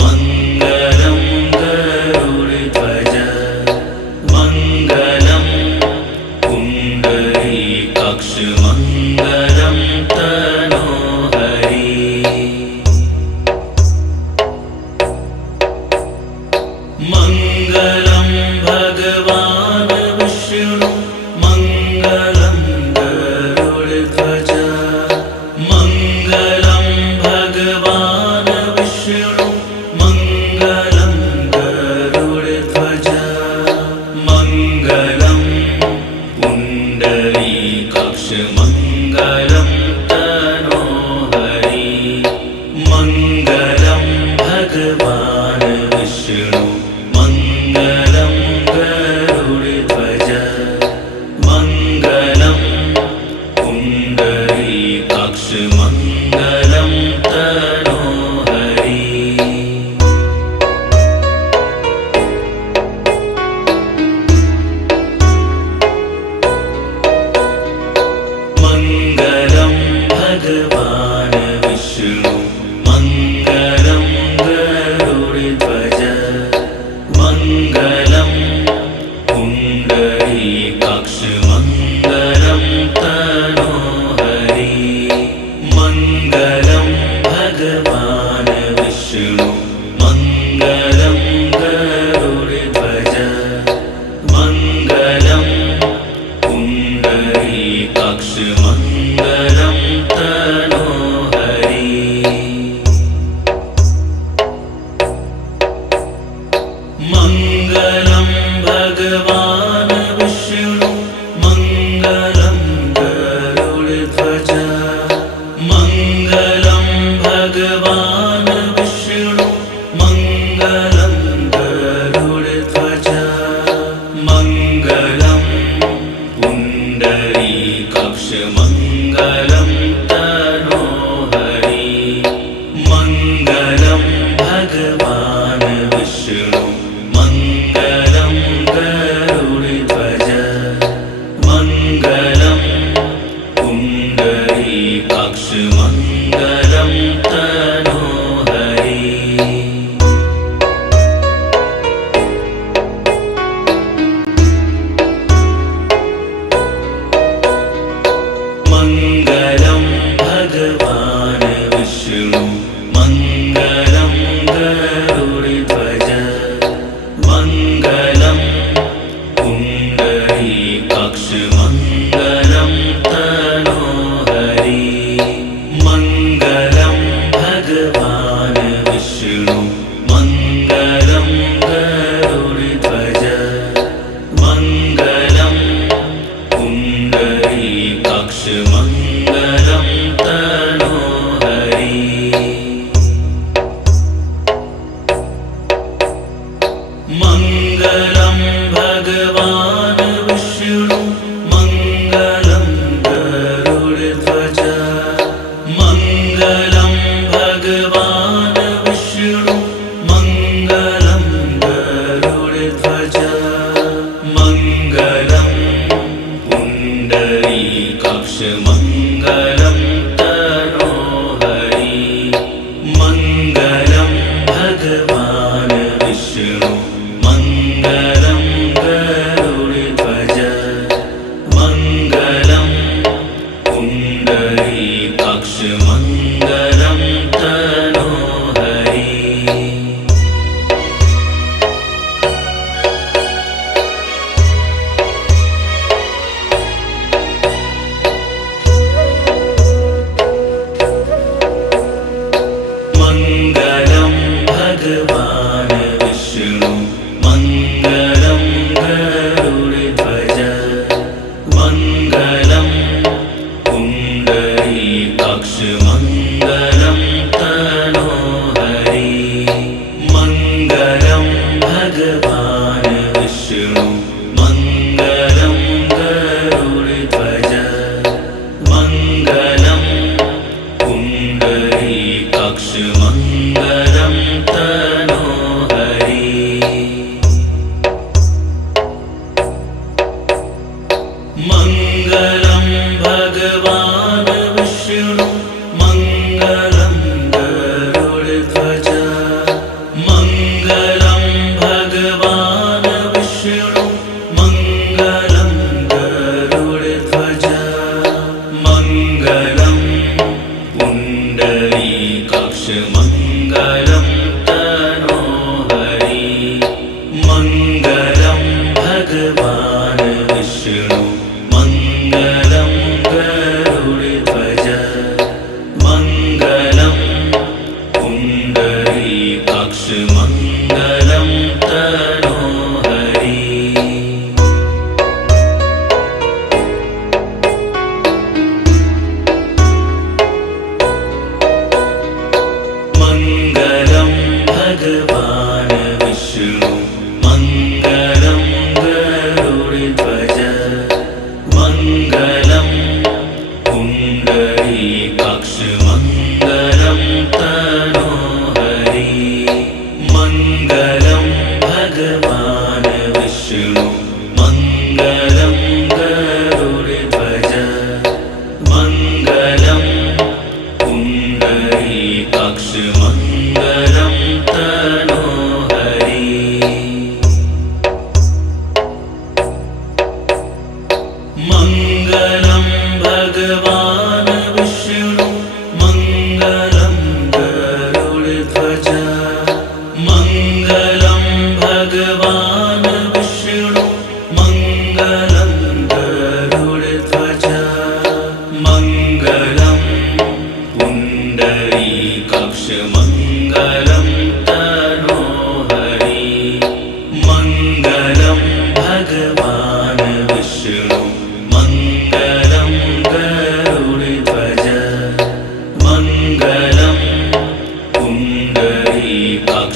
मङ्गलं गरुडध्वज मङ्गलं पुण्डरीकाक्ष मङ्गलं तनोहरि मङ्गलं भगवान् विष्णु मङ्गलं गरुडध्वज मङ्गलं भगवान् विष्णु मङ्गलं गरुडध्वज मङ्गलं पुण्डरीकाक्ष मङ्गलं तनोहरि मङ्गलं भगवान् विष्णु मङ्गलं गरुडध्वज मङ्गलं पुण्डरीकाक्ष मङ्गलं तनोहरि मङ्गलं भगवान् विष्णु मङ्गलं गरुडध्वज मङ्गलं पुण्डरीकाक्ष मङ्गलं तनोहरि मङ्गलं भगवान् विष्णु मङ्गलं गरुडध्वज मङ्गलं पुण्डरीकाक्ष मङ्गलं तनोहरि मङ्गलं भगवान् विष्णु मङ्गलं गरुडध्वज मङ्गलं भगवान् विष्णु मङ्गलं गरुडध्वज मङ्गलं पुण्डरीकाक्ष मङ्गलं तनोहरि मङ्गलं भगवान् विष्णु मङ्गलं गरुडध्वज मङ्गलं पुण्डरीकाक्ष मङ्गलं तनोहरि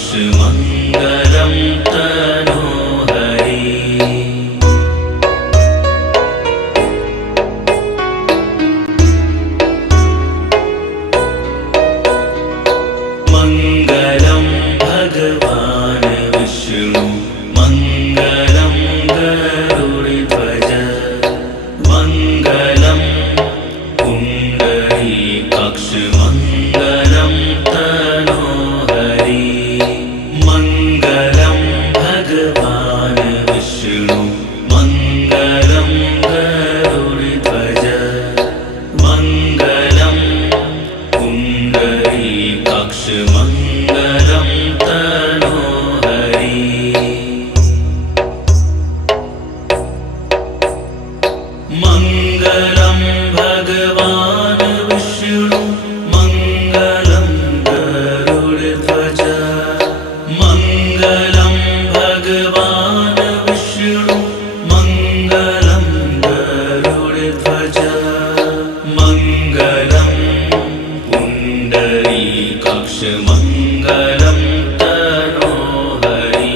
काक्षमङ्गलं तनोहरि मङ्गलं भगवान् विष्णु मङ्गलं गरुडध्वज मङ्गलं पुण्डरीकाक्ष मङ्गलं तनोहरि मङ्गलं भगवान् विष्णु मङ्गलं गरुडध्वज मङ्गलं पुण्डरीकाक्ष मङ्गलं तनोहरि मङ्गलं भगवान् विष्णु मङ्गलं गरुडध्वज मङ्गलं भगवान् विष्णु मङ्गलं गरुडध्वज मङ्गलं पुण्डरीकाक्ष मङ्गलं तनोहरि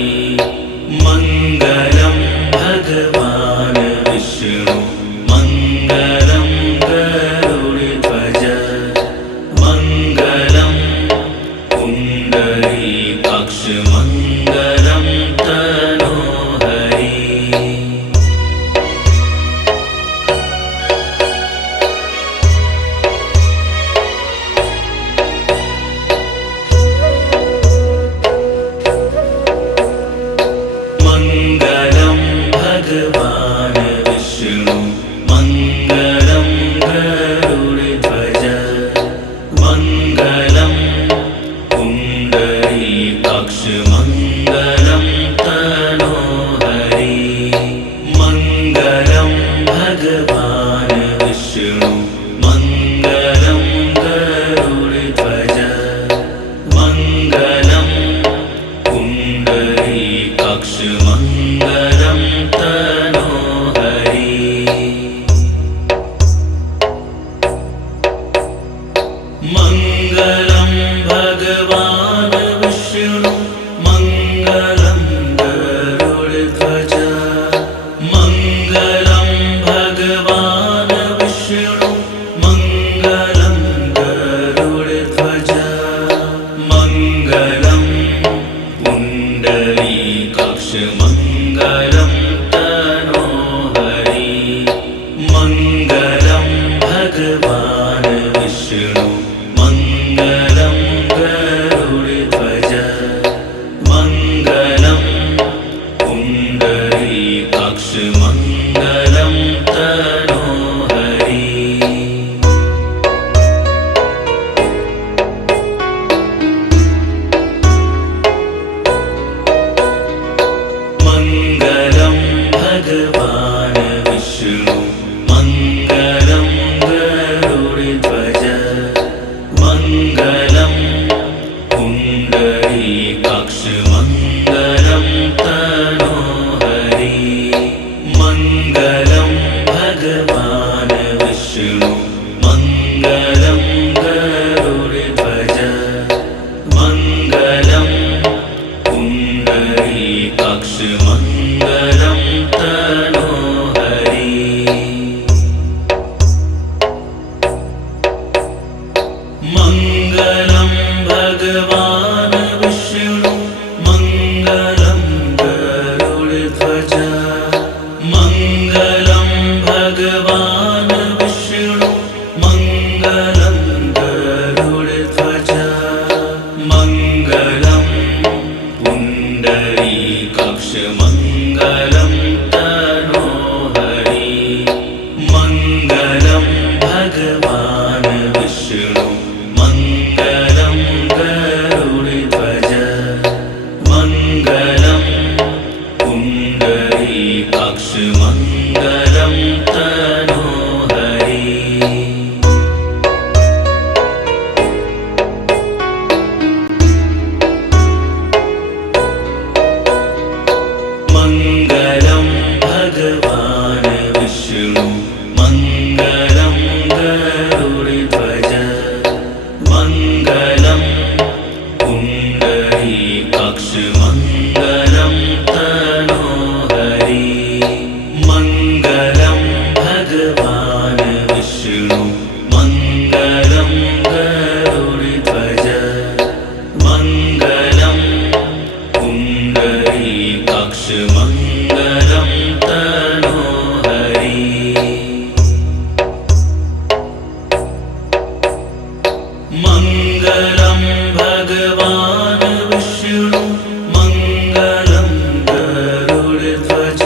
मङ्गलं भगवान् विष्णु मङ्गलं गरुडध्वज मङ्गलं पुण्डरीकाक्ष मङ्गलं तनोहरि मङ्गलं भगवान् विष्णु मङ्गलं गरुडध्वज मङ्गलं पुण्डरीकाक्ष मङ्गलं तनोहरि मङ्गलं भगवान् विष्णु मङ्गलं गरुडध्वज मङ्गलं पुण्डरीकाक्ष मङ्गलं तनोहरि मङ्गलं भगवान् विष्णु मङ्गलं गरुडध्वज मङ्गलं भगवान् विष्णु मङ्गलं गरुडध्वज मङ्गलं पुण्डरीकाक्ष मङ्गलं तनोहरि मङ्गलं भगवान् विष्णु मङ्गलं गरुडध्वज मङ्गलं पुण्डरीकाक्ष मङ्गलं तनोहरि मङ्गलं भगवान् विष्णु मङ्गलं गरुडध्वज मङ्गलं पुण्डरीकाक्ष मङ्गलं तनोहरि मङ्गलं भगवान् विष्णु मङ्गलं गरुडध्वज मङ्गलं पुण्डरीकाक्ष मङ्गलं तनोहरि मङ्गलं भगवान् विष्णु मङ्गलं गरुडध्वज मङ्गलं भगवान् विष्णु मङ्गलं गरुडध्वज मङ्गलं पुण्डरीकाक्ष मङ्गलं तनोहरि मङ्गलं भगवान् विष्णु मङ्गलं गरुडध्वज मङ्गलं कक्षमङ्गलं तनोहरि मङ्गलं भगवान् विष्णु मङ्गलं गरुडध्वज मङ्गलं पुण्डरीकाक्ष मङ्गलं तनोहरि मङ्गलं भगवान् विष्णु मङ्गलं गरुडध्वज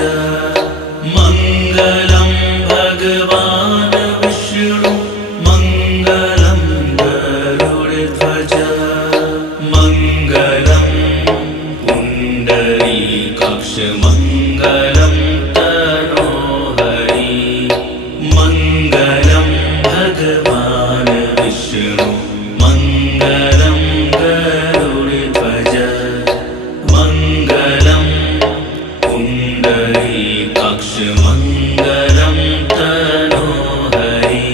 मङ्गलं भगवान् विष्णु मङ्गलं गरुडध्वज मङ्गलं पुण्डरीकाक्ष मङ्गलं तनोहरि मङ्गलं भगवान् विष्णु मङ्गलं गरुडध्वज मङ्गलं पुण्डरीकाक्ष मङ्गलं तनोहरि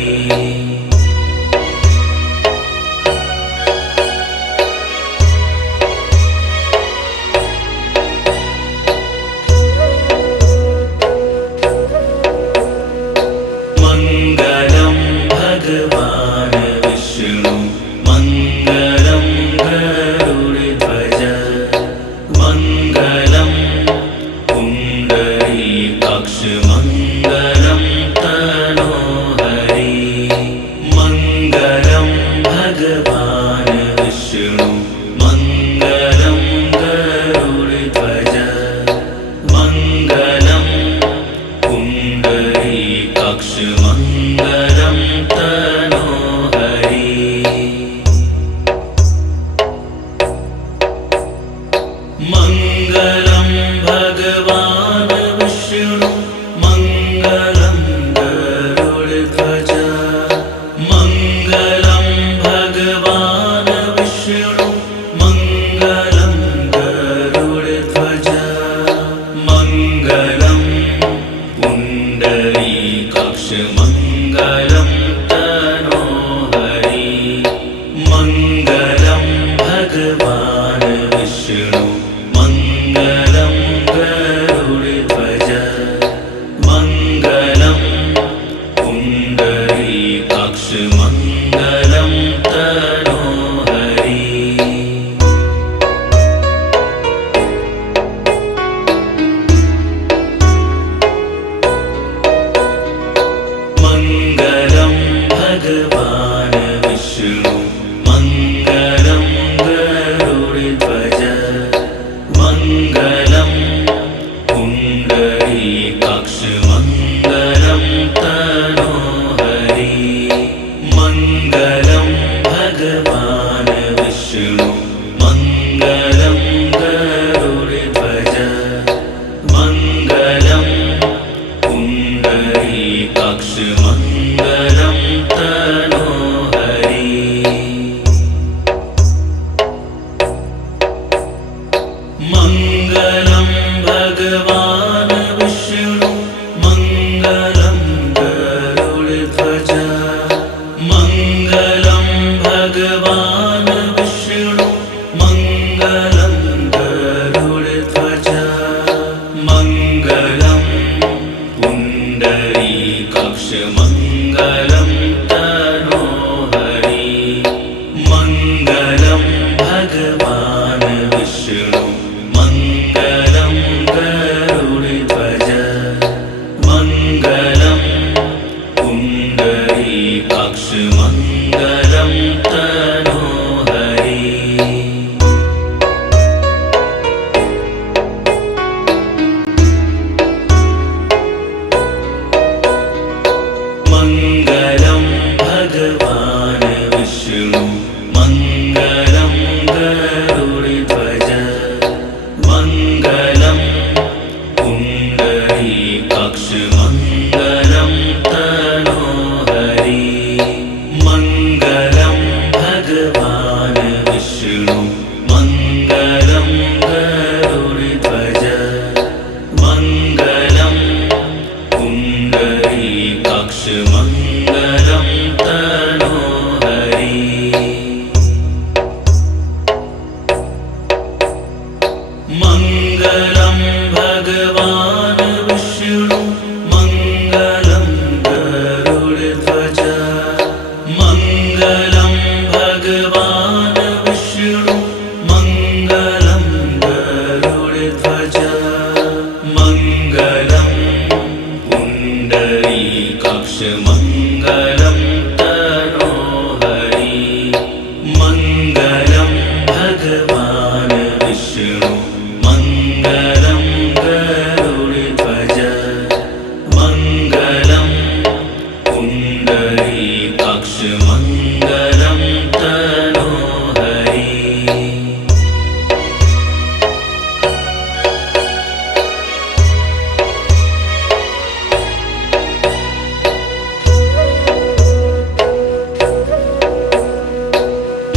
मङ्गलं भगवान् विष्णु मङ्गलं गरुडध्वज मङ्गलं पुण्डरीकाक्ष मङ्गलं तनोहरि मङ्गलं भगवान् विष्णु मङ्गलं गरुडध्वज मङ्गलं पुण्डरीकाक्ष मङ्गलं तनोहरि मङ्गलं भगवान् विष्णु मङ्गलं गरुडध्वज मङ्गलं भगवान् विष्णु मङ्गलं गरुडध्वज मङ्गलं पुण्डरीकाक्ष मङ्गलं तनोहरि मङ्गलं भगवान् विष्णु मङ्गलं गरुडध्वज मङ्गलं पुण्डरीकाक्ष मङ्गलं तनोहरि मङ्गलं भगवान् विष्णु मङ्गलं गरुडध्वज मङ्गलं पुण्डरीकाक्ष मङ्गलं तनोहरि मङ्गलं भगवान् विष्णु मङ्गलं गरुडध्वज मङ्गलं पुण्डरीकाक्ष मङ्गलं तनोहरि मङ्गलं भगवान् विष्णु मङ्गलं गरुडध्वज मङ्गलं भगवान् विष्णु मङ्गलं गरुडध्वज मङ्गलं पुण्डरीकाक्ष मङ्गलं तनोहरि मङ्गलं भगवान् विष्णु मङ्गलं मङ्गलं भगवान् विष्णु मङ्गलं गरुडध्वज मङ्गलं भगवान् विष्णु मङ्गलं गरुडध्वज मङ्गलं पुण्डरीकाक्ष मङ्गलं तनोहरि मङ्गलं भगवान् विष्णु मङ्गलं गरुडध्वज मङ्गलं पुण्डरीकाक्ष मङ्गलं तनोहरि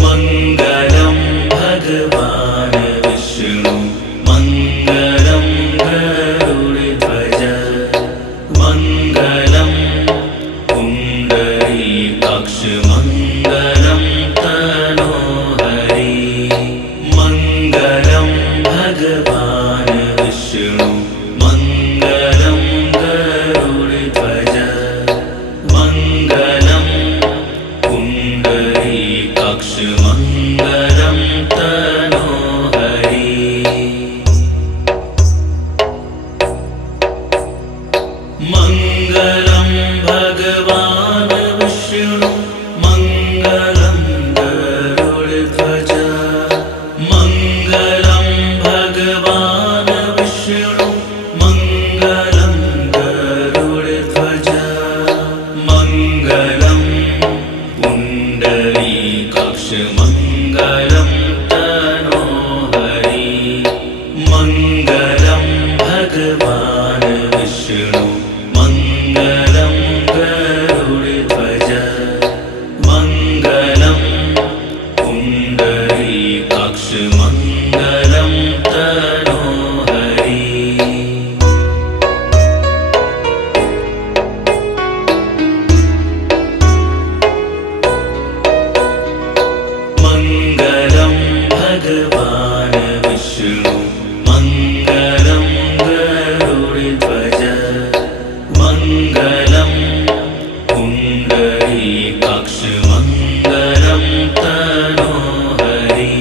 मङ्गलं भगवान् विष्णु मङ्गलं गरुडध्वज मङ्गलं पुण्डरीकाक्ष मङ्गलं तनोहरि मङ्गलं भगवान् विष्णु मङ्गलं गरुडध्वज मङ्गलं पुण्डरीकाक्ष मङ्गलं तनोहरि मङ्गलं भगवान् विष्णु मङ्गलं गरुडध्वज मङ्गलं भगवान् विष्णु मङ्गलं गरुडध्वज मङ्गलं पुण्डरीकाक्ष मङ्गलं तनोहरि मङ्गलं भगवान् विष्णु मङ्गलं गरुडध्वज मङ्गलं पुण्डरीकाक्ष मङ्गलं तनोहरि मङ्गलं भगवान् विष्णु मङ्गलं गरुडध्वज मङ्गलं पुण्डरीकाक्ष मङ्गलं तनोहरि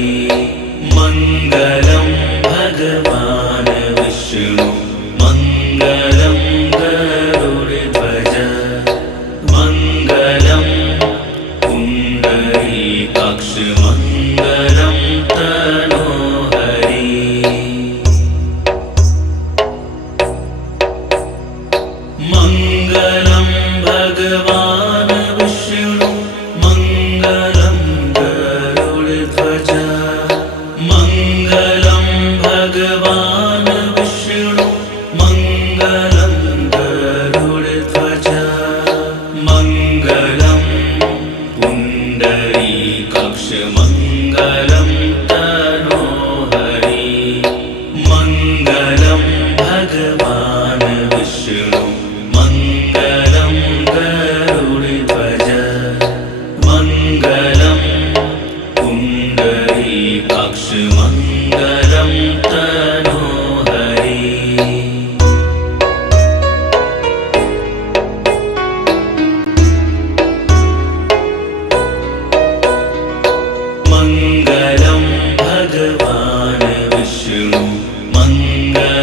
मङ्गलं भगवान् विष्णु मङ्गलं गरुडध्वज मङ्गलं पुण्डरीकाक्ष मङ्गलं तनोहरि मङ्गलं भगवान् विष्णु मङ्गलं गरुडध्वज मङ्गलं भगवान् विष्णु मङ्गलं गरुडध्वज मङ्गलं पुण्डरीकाक्ष मङ्गलं तनोहरि मङ्गलं भगवान् विष्णु मङ्गलं गरुडध्वज मङ्गलं पुण्डरीकाक्ष मङ्गलं तनोहरि मङ्गलं भगवान् विष्णु मङ्गलं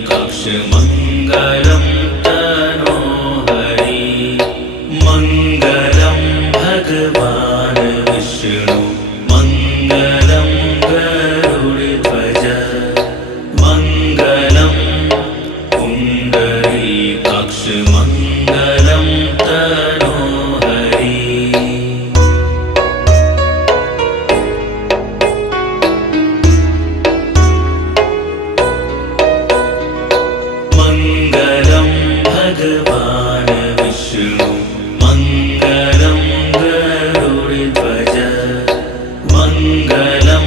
पुण्डरीकाक्षमङ्गलं तनोहरि मङ्गलं भगवान् विष्णु मङ्गलं गरुडध्वज मङ्गलं पुण्डरीकाक्षमङ्गलं तनोहरि मङ्गलं भगवान् विष्णु मङ्गलं गरुडध्वज मङ्गलं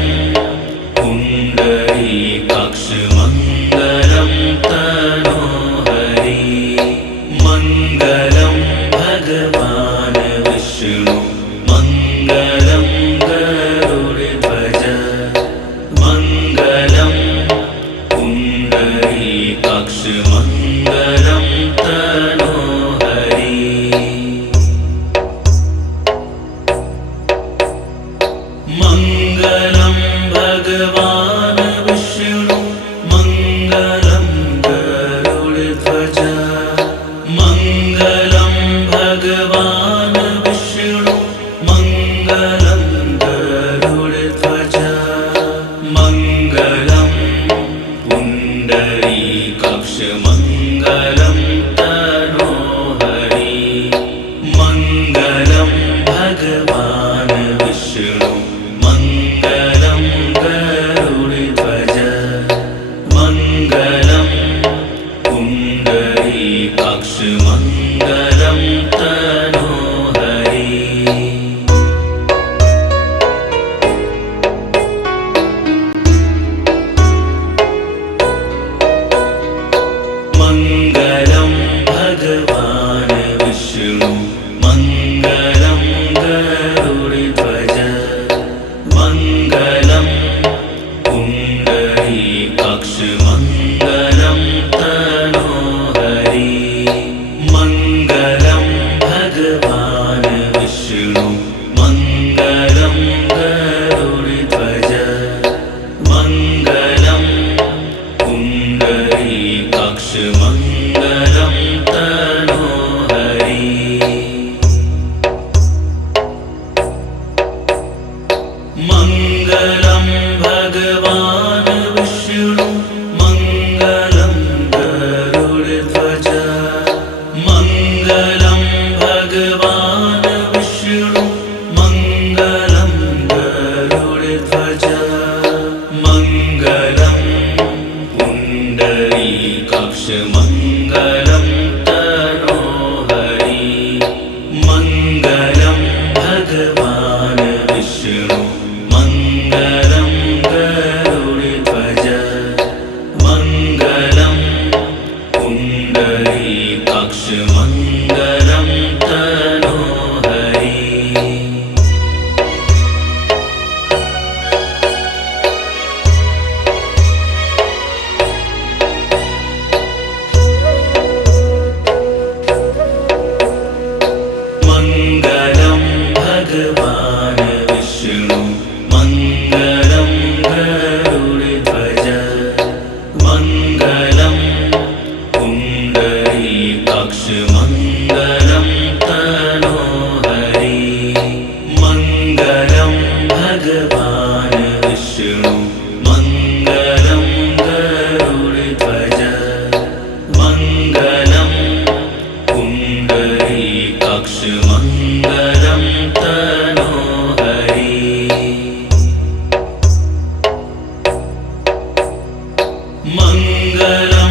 पुण्डरीकाक्षमङ्गलं तनोहरि मङ्गलं भगवान् विष्णु मङ्गलं गरुडध्वज मङ्गलं पुण्डरीकाक्षमङ्गलं तनोहरि मङ्गलं भगवान् विष्णु मङ्गलं गरुडध्वज मङ्गलं भगवान् विष्णु मङ्गलं गरुडध्वज मङ्गलं पुण्डरीकाक्षमङ्गलं तनोहरि मङ्गलं भगवान् विष्णु मङ्गलं गरुडध्वज मङ्गलं पुण्डरीकाक्षमङ्गलं तनोहरि मङ्गलं भगवान् विष्णु मङ्गलं गरुडध्वज मङ्गलं पुण्डरीकाक्षमङ्गलं तनोहरि मङ्गलं भगवान् विष्णु मङ्गलं गरुडध्वज मङ्गलं पुण्डरीकाक्षमङ्गलं तनोहरि मङ्गलं भगवान् विष्णु मङ्गलं गरुडध्वज मङ्गलं भगवान् विष्णु मङ्गलं गरुडध्वज मङ्गलं पुण्डरीकाक्षमङ्गलं तनोहरि मङ्गलं भगवान् विष्णु मङ्गलं गरुडध्वज मङ्गलं पुण्डरीकाक्षमङ्गलं तनोहरि मङ्गलं भगवान् विष्णु मङ्गलं गरुडध्वज मङ्गलं पुण्डरीकाक्षमङ्गलं तनोहरि मङ्गलं भगवान् विष्णु मङ्गलं गरुडध्वज मङ्गलं पुण्डरीकाक्षमङ्गलं तनोहरि मङ्गलं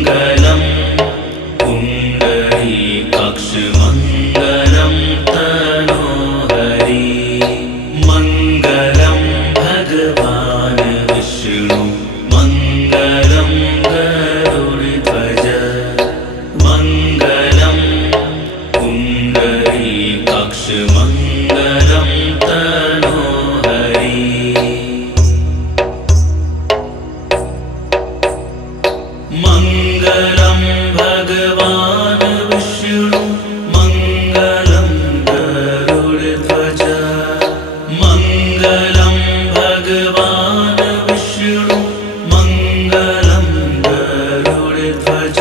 मङ्गलं पुण्डरीकाक्ष मङ्गलं तनोहरि मङ्गलं भगवान् विष्णु मङ्गलं गरुडध्वज मङ्गलं पुण्डरीकाक्ष मङ्गलं तनोहरि मङ्गलं भगवान् विष्णु मङ्गलं गरुडध्वज मङ्गलं भगवान् विष्णु मङ्गलं गरुडध्वज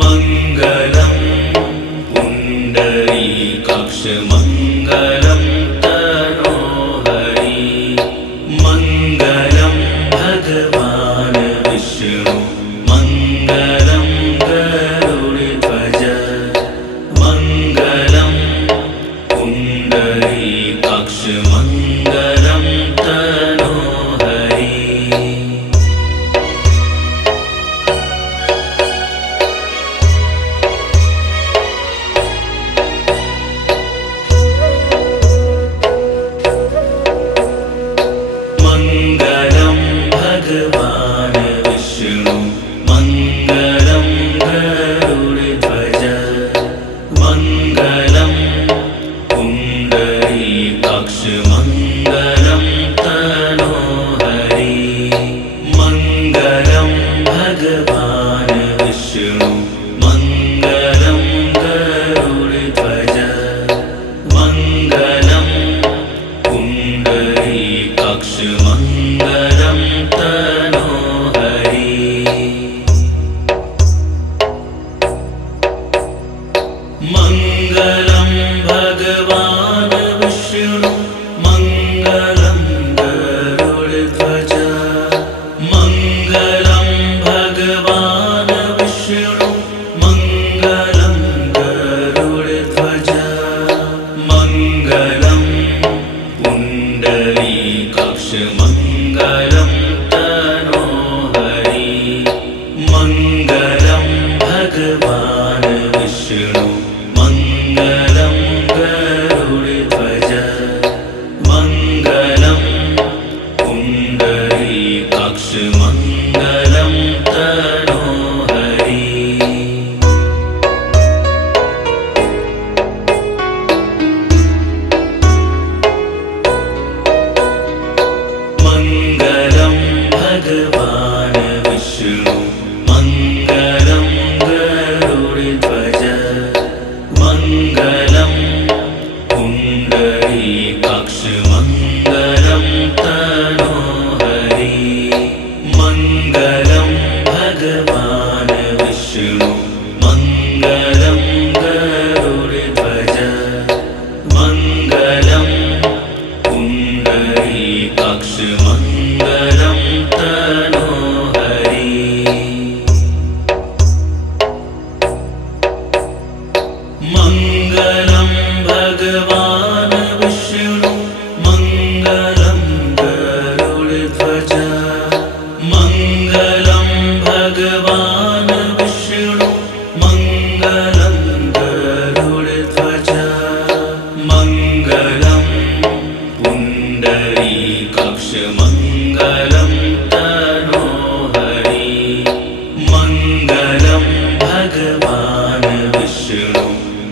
मङ्गलं पुण्डरीकाक्ष मङ्गलं तनोहरि मङ्गलं भगवान् विष्णु मङ्गलं गरुडध्वज मङ्गलं पुण्डरीकाक्ष मङ्गलं तनोहरि मङ्गलं भगवान् विष्णु मङ्गलं गरुडध्वज मङ्गलं पुण्डरीकाक्ष मङ्गलं तनोहरि मङ्गलं भगवान् विष्णु मङ्गलं गरुडध्वज मङ्गलं पुण्डरीकाक्ष मङ्गलं तनोहरि मङ्गलं भगवान् विष्णु मङ्गलं गरुडध्वज मङ्गलं भगवान् विष्णु मङ्गलं गरुडध्वज मङ्गलं पुण्डरीकाक्ष मङ्गलं तनोहरि मङ्गलं भगवान् विष्णु मङ्गलं गरुडध्वज मङ्गलं पुण्डरीकाक्ष मङ्गलं तनोहरि मङ्गलं भगवान् विष्णु मङ्गलं गरुडध्वज मङ्गलं पुण्डरीकाक्ष मङ्गलं तनोहरि मङ्गलं भगवान् विष्णु मङ्गलं गरुडध्वज मङ्गलं पुण्डरीकाक्ष मङ्गलं तनोहरि मङ्गलं भगवान् विष्णु मङ्गलं गरुडध्वज मङ्गलं भगवान् विष्णु मङ्गलं गरुडध्वज मङ्गलं पुण्डरीकाक्ष मङ्गलं तनोहरि मङ्गलं भगवान् विष्णु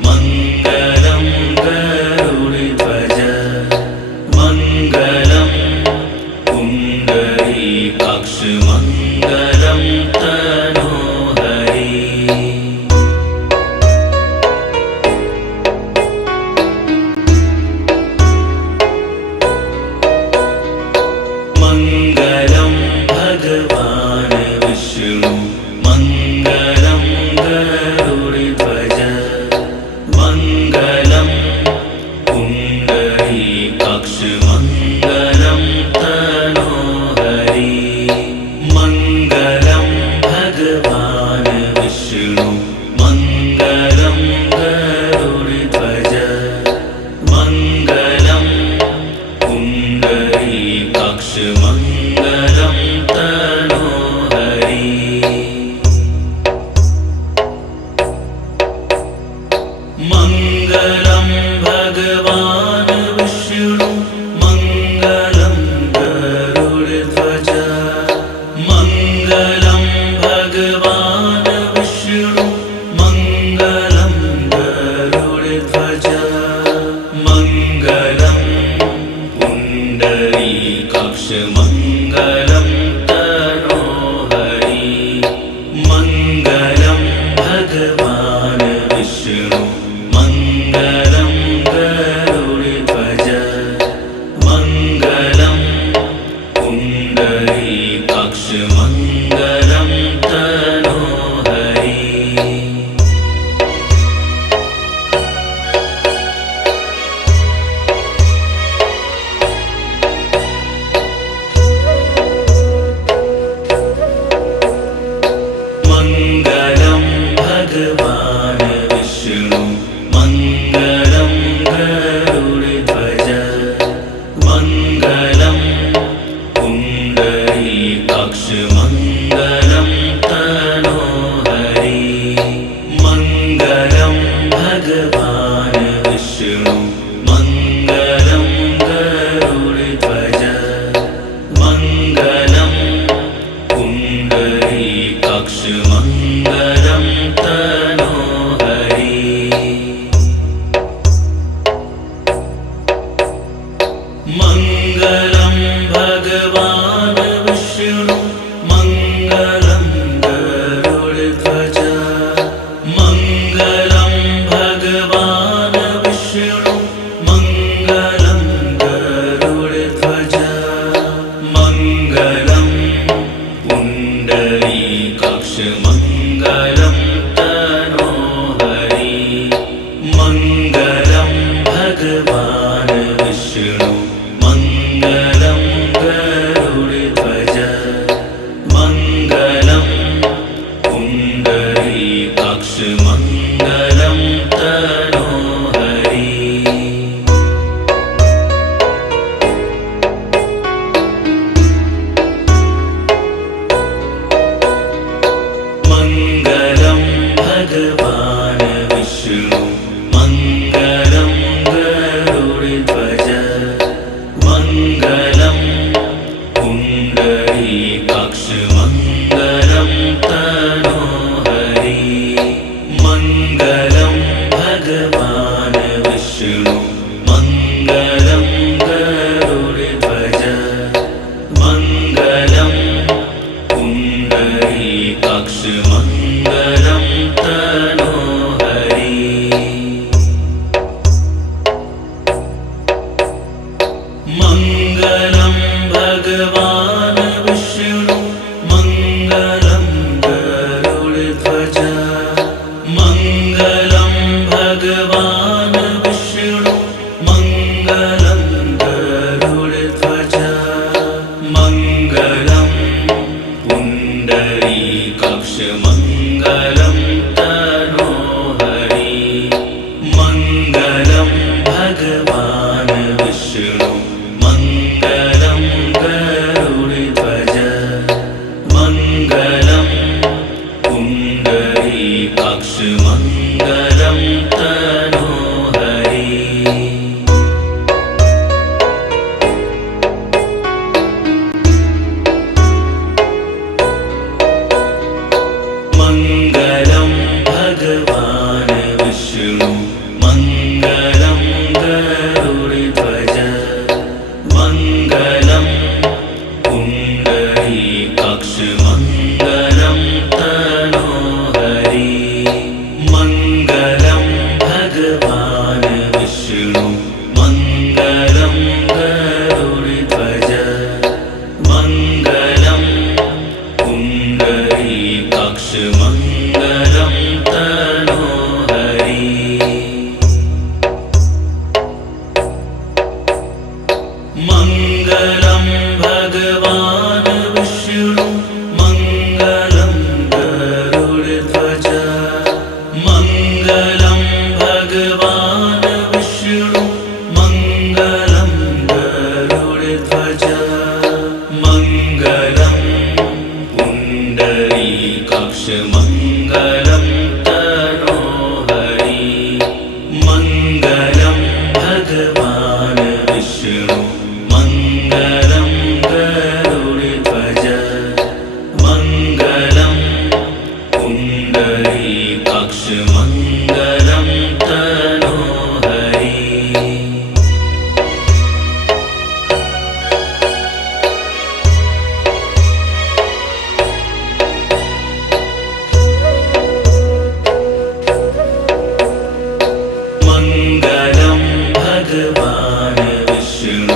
मङ्गलं गरुडध्वज मङ्गलं पुण्डरीकाक्ष मङ्गलं तनोहरि मङ्गलं भगवान् विष्णु मङ्गलं मङ्गलं तनोहरि मङ्गलं भगवान् विष्णु मङ्गलं गरुडध्वज मङ्गलं पुण्डरीकाक्ष मङ्गलं तनोहरि मङ्गलं भगवान् विष्णु मङ्गलं गरुडध्वज मङ्गलं पुण्डरीकाक्ष मङ्गलं तनोहरि मङ्गलं भगवान् विष्णु मङ्गलं गरुडध्वज मङ्गलं पुण्डरीकाक्ष मङ्गलं तनोहरि मङ्गलं भगवान् विष्णु मङ्गलं गरुडध्वज मङ्गलं भगवान् विष्णु मङ्गलं गरुडध्वज मङ्गलं पुण्डरीकाक्ष मङ्गलं तनोहरि मङ्गलं भगवान् विष्णु मङ्गलं गरुडध्वज मङ्गलं पुण्डरीकाक्ष मङ्गलं तनोहरि मङ्गलं भगवान् विष्णु मङ्गलं गरुडध्वज मङ्गलं पुण्डरीकाक्ष मङ्गलं तनोहरि मङ्गलं भगवान् विष्णु मङ्गलं गरुडध्वज मङ्गलं पुण्डरीकाक्ष मङ्गलं तनोहरि मङ्गलं भगवान् विष्णु मङ्गलं गरुडध्वज मङ्गलं भगवान् विष्णु मङ्गलं गरुडध्वज मङ्गलं पुण्डरीकाक्ष मङ्गलं तनोहरि मङ्गलं भगवान् विष्णु मङ्गलं गरुडध्वज मङ्गलं पुण्डरीकाक्ष मङ्गलं तनोहरि मङ्गलं भगवान् विष्णु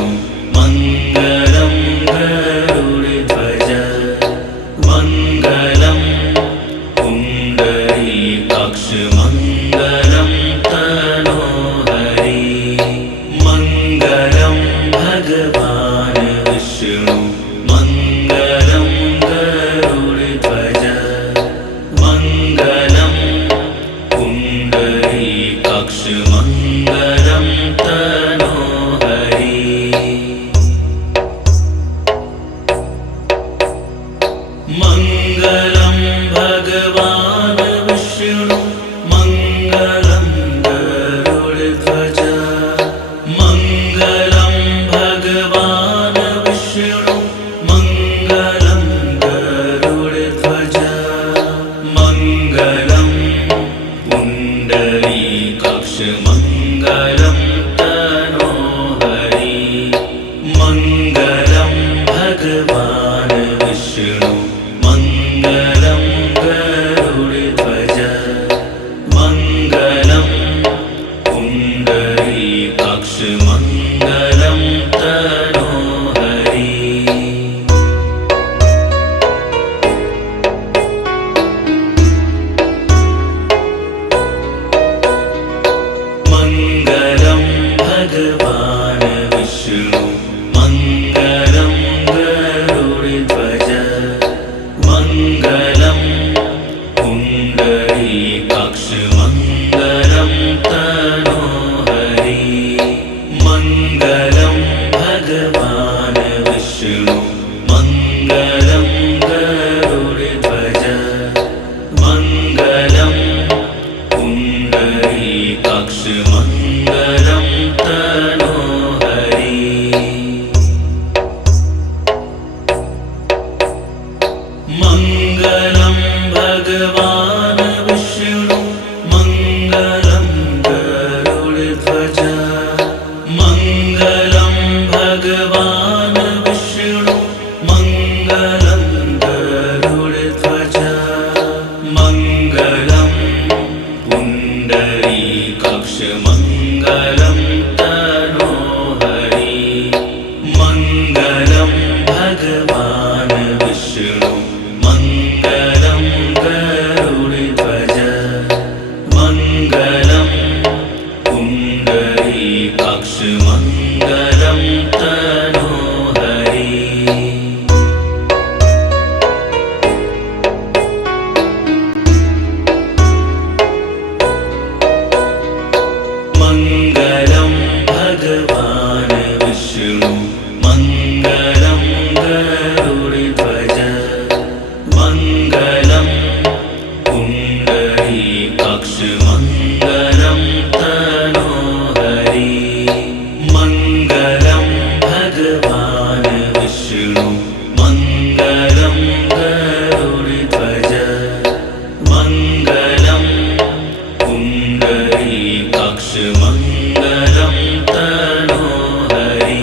मङ्गलं गरुडध्वज मङ्गलं पुण्डरीकाक्ष मङ्गलं तनोहरि मङ्गलं भगवान् विष्णु मङ्गलं गरुडध्वज मङ्गलं पुण्डरीकाक्ष मङ्गलं तनोहरि मङ्गलं भगवान् विष्णु मङ्गलं गरुडध्वज मङ्गलं भगवान् विष्णु मङ्गलं गरुडध्वज मङ्गलं पुण्डरीकाक्ष मङ्गलं तनोहरि मङ्गलं भगवान् विष्णु मङ्गलं गरुडध्वज पुण्डरीकाक्षमङ्गलं तनोहरि मङ्गलं भगवान् विष्णु मङ्गलं गरुडध्वज मङ्गलं पुण्डरीकाक्षमङ्गलं तनोहरि मङ्गलं भगवान् विष्णु मङ्गलं गरुडध्वज मङ्गलं भगवान् विष्णु मङ्गलं गरुडध्वज मङ्गलं पुण्डरीकाक्षमङ्गलं तनोहरि मङ्गलं भगवान् विष्णु मङ्गलं गरुडध्वज मङ्गलं पुण्डरीकाक्षमङ्गलं तनोहरि मङ्गलं भगवान् विष्णु मङ्गलं गरुडध्वज मङ्गलं पुण्डरीकाक्षमङ्गलं तनोहरि मङ्गलं भगवान् विष्णु मङ्गलं गरुडध्वज मङ्गलं पुण्डरीकाक्षमङ्गलं तनोहरि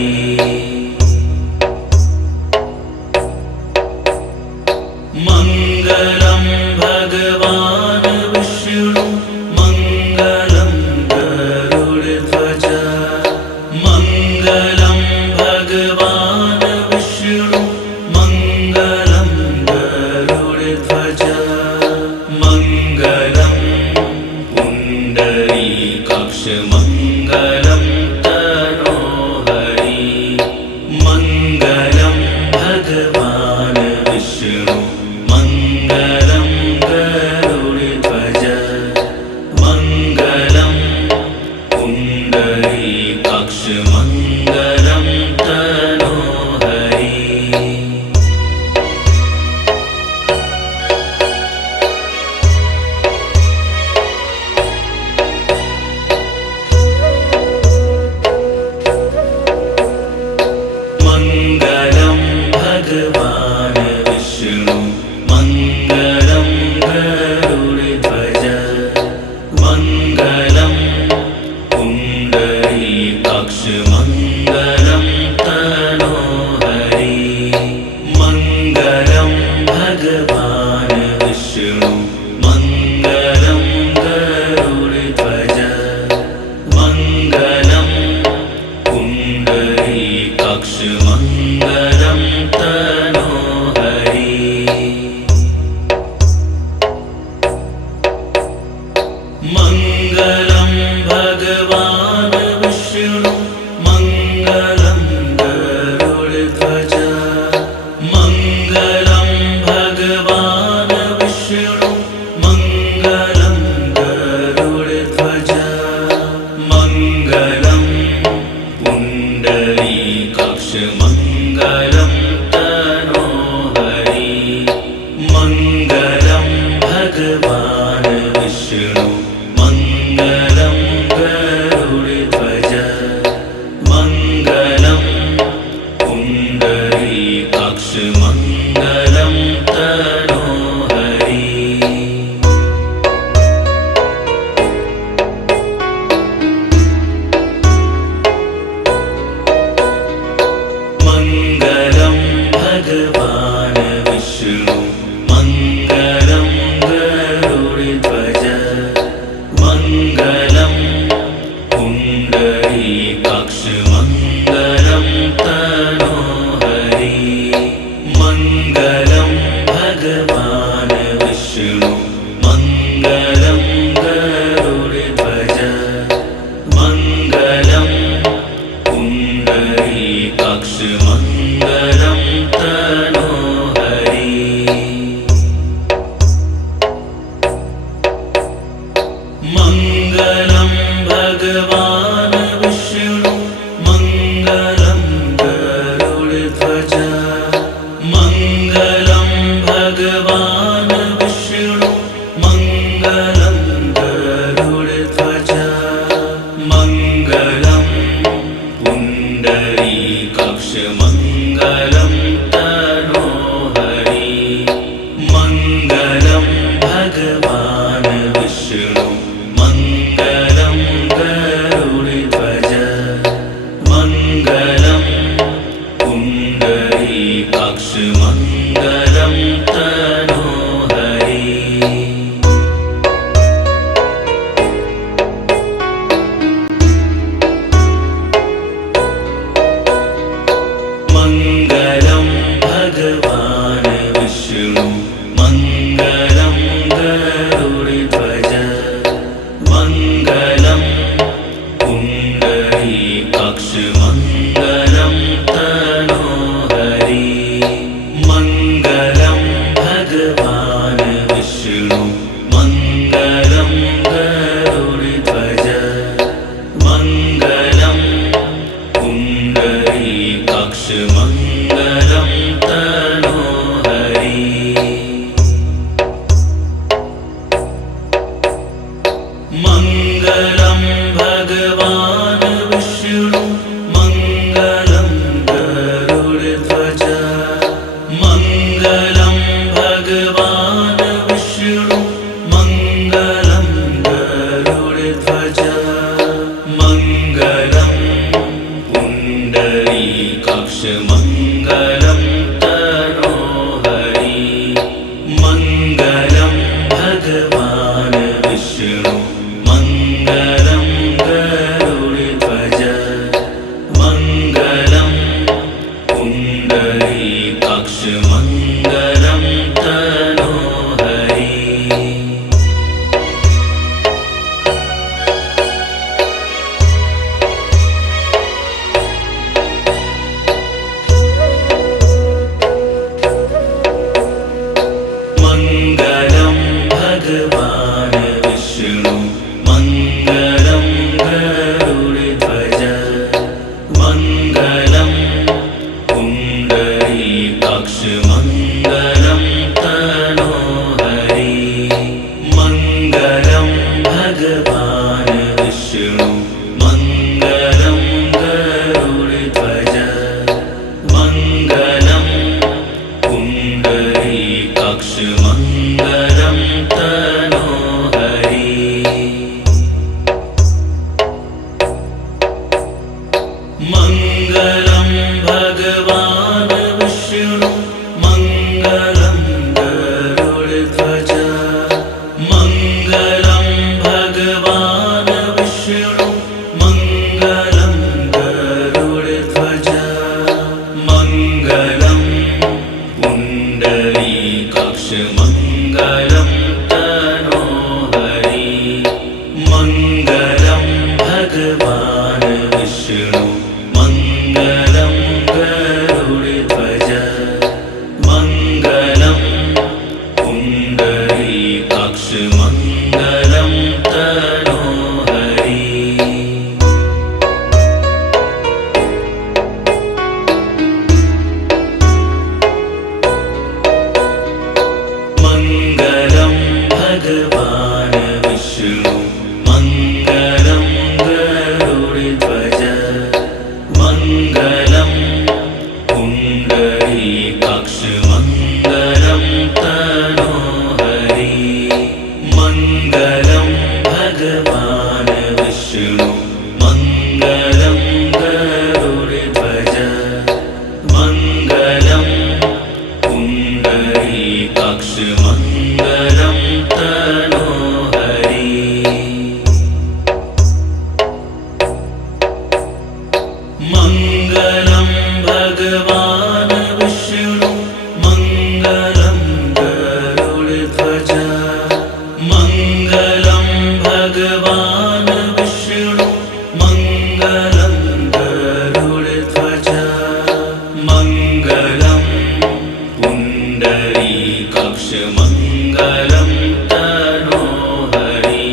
मङ्गलं भगवान् विष्णु मङ्गलं गरुडध्वज मङ्गलं भगवान् विष्णु मङ्गलं गरुडध्वज मङ्गलं पुण्डरीकाक्षमङ्गलं तनोहरि मङ्गलं भगवान् विष्णु मङ्गलं गरुडध्वज मङ्गलं पुण्डरीकाक्षमङ्गलं तनोहरि मङ्गलं भगवान् विष्णु मङ्गलं गरुडध्वज मङ्गलं पुण्डरीकाक्षमङ्गलं तनोहरि मङ्गलं भगवान् विष्णु मङ्गलं गरुडध्वज मङ्गलं पुण्डरीकाक्षमङ्गलं तनोहरि मङ्गलं भगवान् विष्णु मङ्गलं गरुडध्वज मङ्गलं भगवान् विष्णु मङ्गलं गरुडध्वज मङ्गलं पुण्डरीकाक्षमङ्गलं तनोहरि मङ्गलं भगवान् विष्णु मङ्गलं मङ्गलं भगवान् विष्णु मङ्गलं गरुडध्वज मङ्गलं भगवान् विष्णु मङ्गलं गरुडध्वज मङ्गलं पुण्डरीकाक्ष मङ्गलं तनोहरि मङ्गलं भगवान् विष्णु मङ्गलं गरुडध्वज मङ्गलं पुण्डरीकाक्ष मङ्गलं तनोहरि मङ्गलं भगवान् विष्णु मङ्गलं गरुडध्वज मङ्गलं पुण्डरीकाक्ष मङ्गलं तनोहरि मङ्गलं भगवान् विष्णु मङ्गलं गरुडध्वज मङ्गलं पुण्डरीकाक्ष मङ्गलं तनोहरि मङ्गलं भगवान् विष्णु मङ्गलं गरुडध्वज मङ्गलं भगवान् विष्णु मङ्गलं गरुडध्वज मङ्गलं पुण्डरीकाक्ष मङ्गलं तनोहरि मङ्गलं भगवान् विष्णु मङ्गलं गरुडध्वज मङ्गलं पुण्डरीकाक्ष मङ्गलं तनोहरि मङ्गलं भगवान् विष्णु मङ्गलं गरुडध्वज मङ्गलं पुण्डरीकाक्ष मङ्गलं तनोहरि मङ्गलं भगवान् विष्णु मङ्गलं गरुडध्वज मङ्गलं पुण्डरीकाक्ष मङ्गलं तनोहरि मङ्गलं भगवान् विष्णु मङ्गलं गरुडध्वज मङ्गलं भगवान् विष्णु मङ्गलं गरुडध्वज मङ्गलं पुण्डरीकाक्ष मङ्गलं तनोहरि मङ्गलं भगवान् विष्णु मङ्गलं गरुडध्वज मङ्गलं पुण्डरीकाक्ष मङ्गलं तनोहरि मङ्गलं भगवान् विष्णु मङ्गलं गरुडध्वज मङ्गलं पुण्डरीकाक्ष मङ्गलं तनोहरि मङ्गलं भगवान् विष्णु मङ्गलं गरुडध्वज मङ्गलं पुण्डरीकाक्ष मङ्गलं तनोहरि मङ्गलं भगवान् विष्णु मङ्गलं गरुडध्वज मङ्गलं भगवान् विष्णु मङ्गलं गरुडध्वज मङ्गलं पुण्डरीकाक्ष मङ्गलं तनोहरि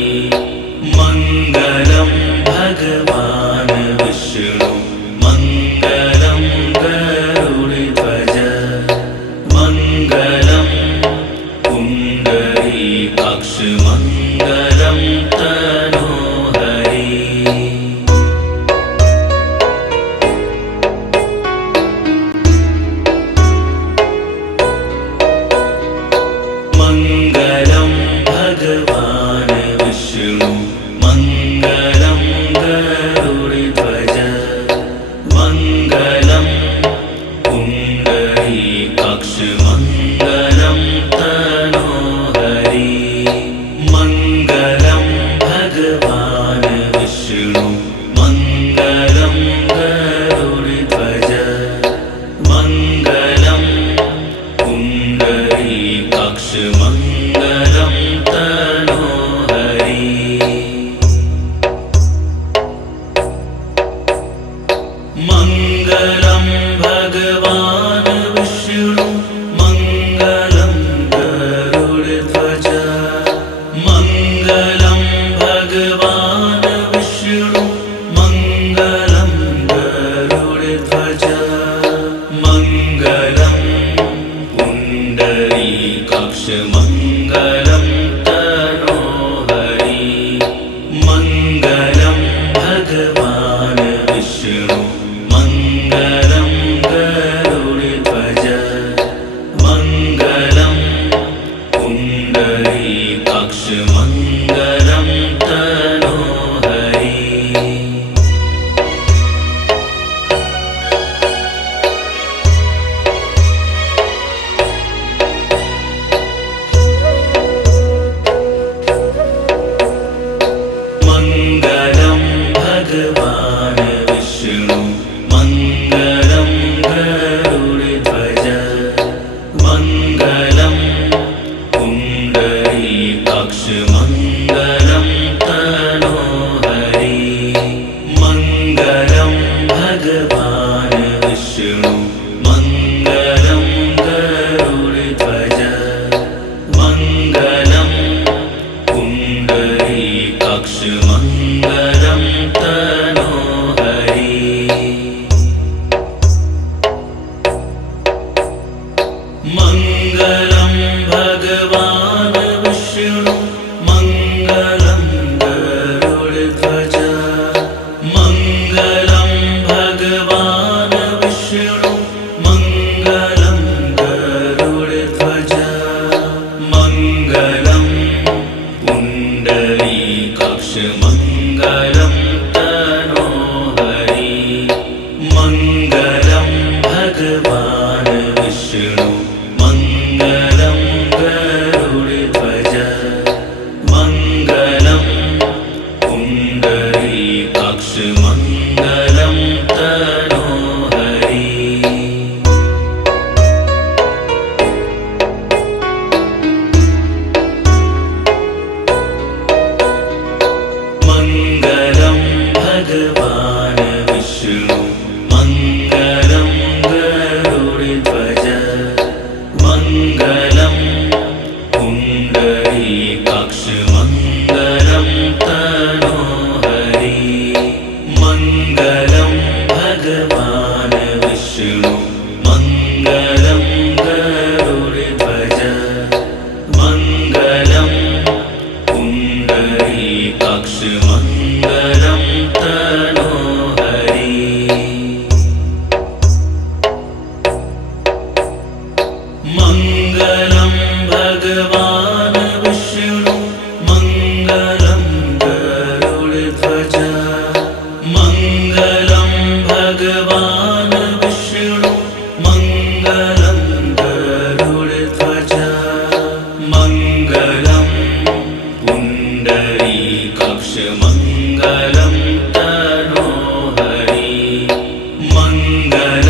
पुण्डरीकाक्षमङ्गलं तनोहरि मङ्गलं भगवान् विष्णु मङ्गलं गरुडध्वज मङ्गलं भगवान् विष्णु मङ्गलं गरुडध्वज मङ्गलं पुण्डरीकाक्षमङ्गलं तनोहरि मङ्गलं भगवान् विष्णु मङ्गलं गरुडध्वज मङ्गलं पुण्डरीकाक्षमङ्गलं तनोहरि मङ्गलं भगवान् विष्णु मङ्गलं गरुडध्वज मङ्गलं पुण्डरीकाक्षमङ्गलं तनोहरि मङ्गलं भगवान् विष्णु मङ्गलं गरुडध्वज मङ्गलं पुण्डरीकाक्षमङ्गलं तनोहरि मङ्गलं भगवान् विष्णु मङ्गलं गरुडध्वज मङ्गलं भगवान् विष्णु मङ्गलं गरुडध्वज मङ्गलं पुण्डरीकाक्षमङ्गलं तनोहरि मङ्गलं